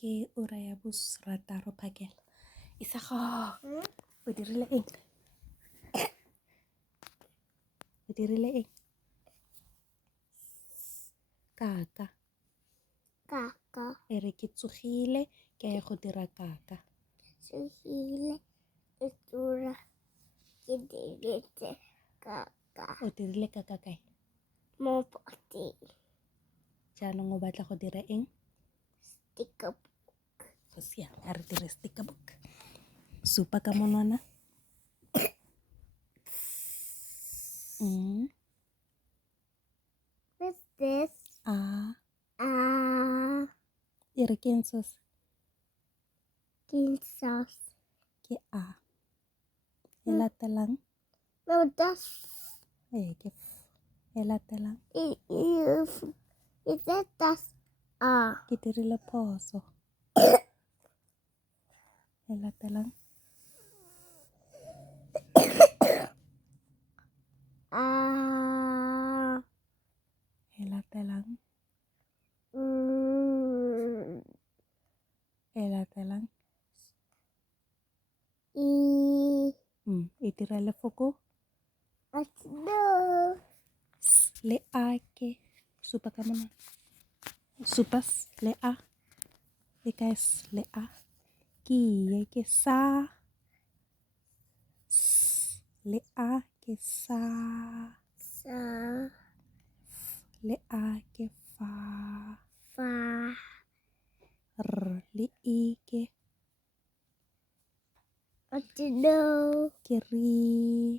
ke ura ya borataro phakela. Isago, o dirile eng? O dirile eng? Kaka. Kaka. E re ke tsogile ke ya go dira kaka. Tsogile ke tura ke dirile kaka. O dirile kaka kae? Mo poteng. Jaanong o batla go dira eng? Sticker book. Go siame, a re dire sticker book. Supa ka monwana. What's this? E re ke eng sauce? Green sauce. Ke a. E latelang? No, that's... Ke f. E latelang? Is that that's Ke dirile phoso. E latelang? E latelang? E latelang? E dira lefoko? No. Le a ke. Supa ka monwana. Supa le a. E ka le a. Ke ye ke sa. Le a ke sa. Le a ke fa. Fa. R le e ke. No. Ke ri.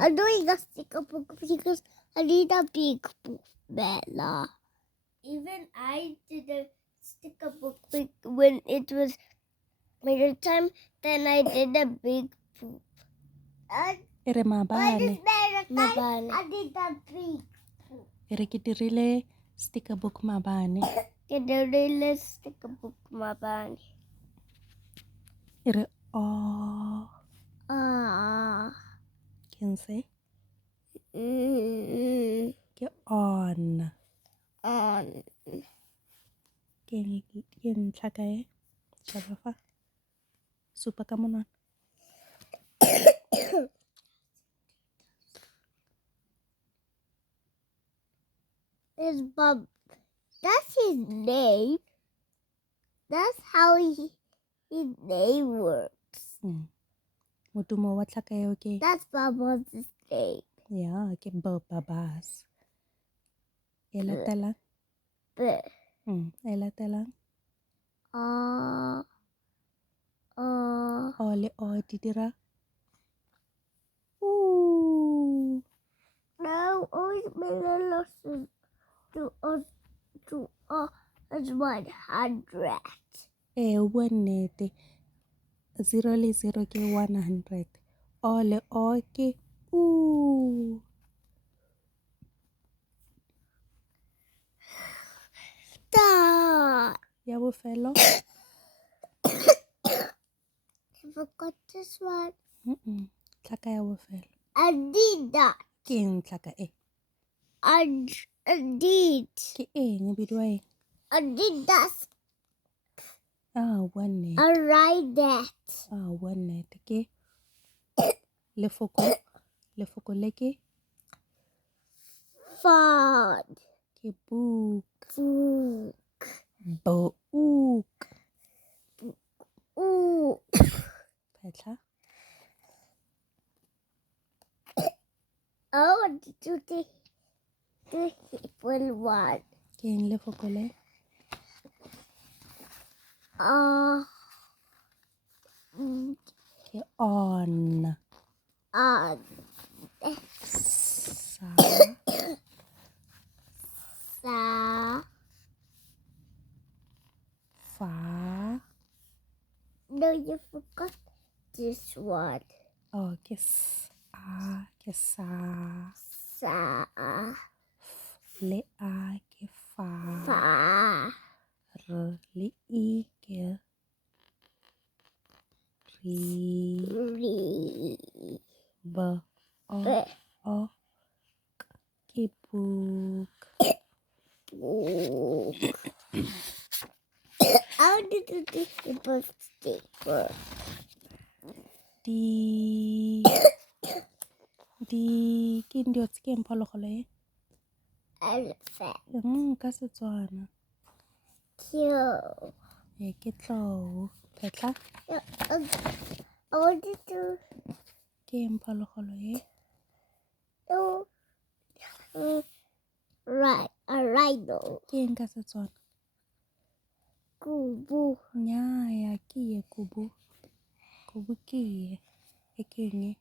I'm doing a sticker book because I need a big book, Bella. Even I did a sticker book when it was winter time. Then I did a big poop. E re mabane. Mabane. I did a big poop. E re ke dirile sticker book mabane. Ke dirile sticker book mabane. E re o. Ke eng se? Ke on. Ke ntlha kae? Sheba fa. Supa ka monwana. His Bob. That's his name. That's how his name works. Modumo wa tlhaka eo ke? That's Bubba's name. Ya, ke babas. E latelang? E latelang? O le o di dira? No, always made a lesson to us as 100. O bua nnete. 0 le 0 ke 100. O le o ke Stop. ya bofelo? I forgot this one. Tlhaka ya bofelo. I did that. Ke eng tlhaka e? I did. Ke eng bidiwa eng? I did that. Bua nnete. I write that. Bua nnete. Ke lefoko. Lefoko le ke? Fun. Ke book. Book. Book. Phetlha. I want to do the people one. Ke eng lefoko le? Ke on. Sa. Fa. No, you forgot this one. Ke a. Ke sa. Sa. Le a ke fa. R le e ke ri. B o ke book. How did you do the birthday first? Ke dio tse ke phologolo e? Elephant. Ka Setswana. Cute. Ke tlou. Phetla. I wanted to Ke phologolo e? do a rhino. Ke eng ka Setswana? Kubu. Nnyaa, ke ye kubu. Kubu ke ye. E ke eng e?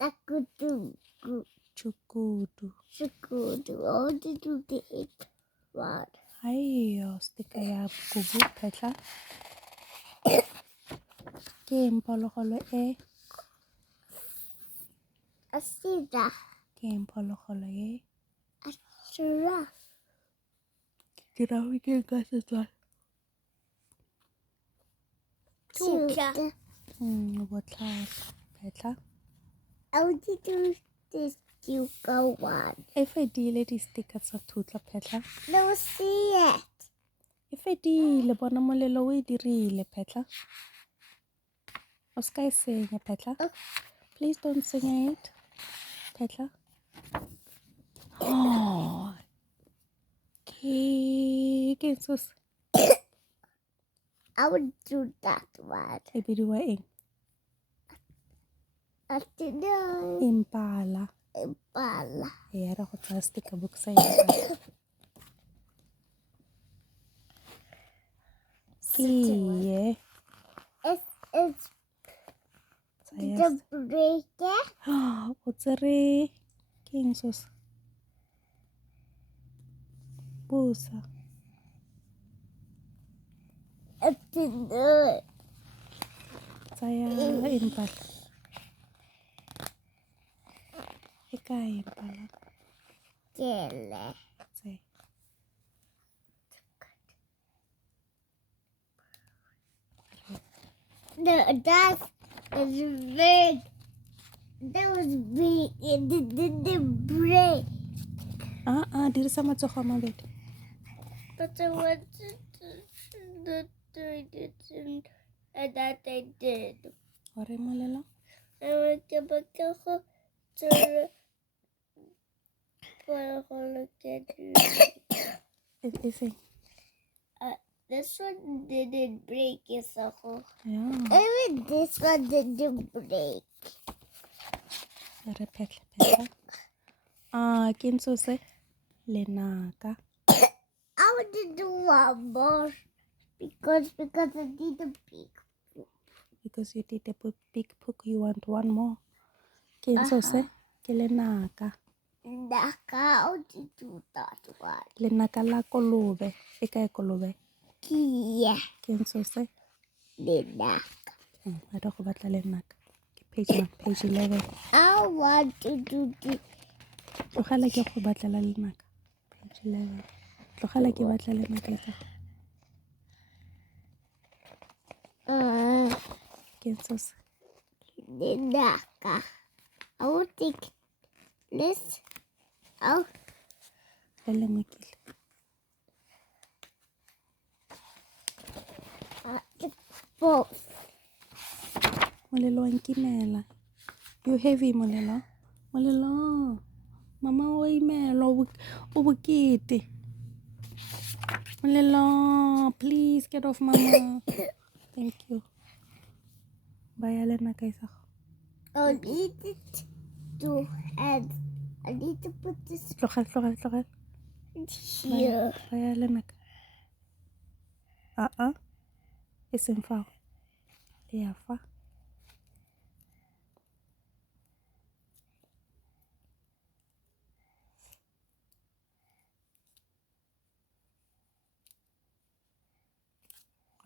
Sakudugu. Chukudu. Sakudu. I wanted to do it one. Aiyo, stika ya kubu. Phetla. Ke phologolo e? A zebra. Ke phologolo e? A giraffe. Ke rawe ke eng ka Setswana? Tuka. Botlhale. Phetla. I wanted to do this Tuka one. E fedile di-sticker tsa thutla. Phetla. No, see it. E fedile, bona molelo o e dirile. Phetla. O ska e senya. Phetla. Please don't senya it. Phetla. Oh. Ke eng sos? I would do that one. E bidiwa eng? I don't know. Impala. Impala. E ra go tsaya sticker book sa impala. Ke ye. It's the breaker. O tsere ke eng sos? Busa. I don't know. Tsaya impala. E kae impala? Kele. Tsaya. No, that was big. That was big. It didn't break. Dirisa matsogo a mabedi. But I wanted to do it, and that I did. Ore molelo? I went to back to look at E seng. this one didn't break, Isako. Yeah. Even this one didn't break. Re phetla. Ke eng sose? Lenaka. I want to do one more because I need a big. Because you did a big pook, you want one more. Ke eng sose? Ke lenaka. Naka, I want to do that one. Lenaka la kolobe. E kae kolobe? Yeah. Ke eng sose? Naka. A re go batla lenaka. Ke page 11. I want to do this. Tlogela ke go batlela lenaka. Page 11. Tlogela ke batla lenaka e tsa. Ke eng sose? Naka. I will take this out. Le lengwe ke le. Both. Molelo wa nkimela. You heavy molelo? Molelo. Mama o imela o bokete. Molelo, please get off mama. Thank you. Baya lenaka isa. I need it to add. I need to put this Tlogel. here. Baya lenaka. E seng fao. E ya fa.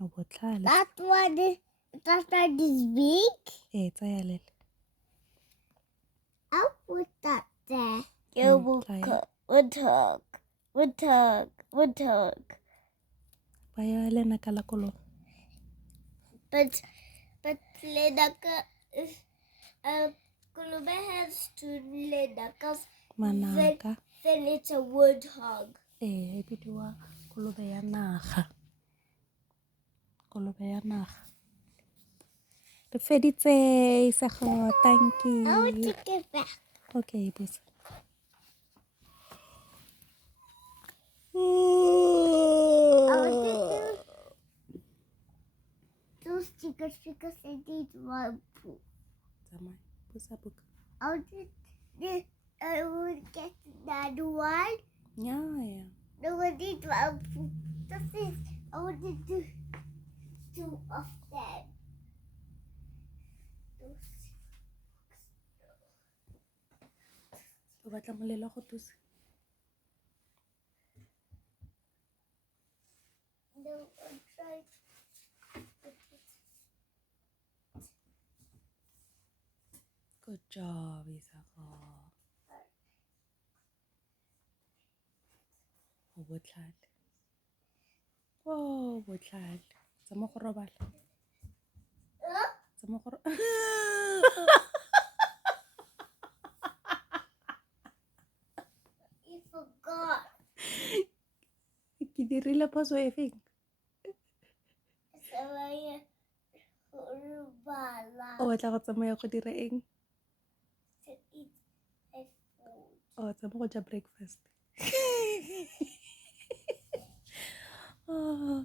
O botlhale. That one is big. E tsaya lele. I'll put that there. Would hug. Baya lenaka la kolo. But Ledaka is Kulube has two Ledakas. Manaka. Then it's a woodhog. E bidiwa kolobe ya naga. Kolobe ya naga. Re feditse Isago, thank I will you. take it back. Okay, busa. I want to do two stickers because I did one poop. Tama, busa buka. I would get that one. Yeah. No one did one poop. This is, I want to do two of them. O batla molelo go tusa. No, I'm trying. Good job, Isago. O botlhale. Oh, botlhale. Tsa mo go robala. Tsa mo go You forgot. Ke dirile phoso e feng? O batla go tsamaya go dira eng? To eat a food. O tsamaya go ja breakfast. Oh.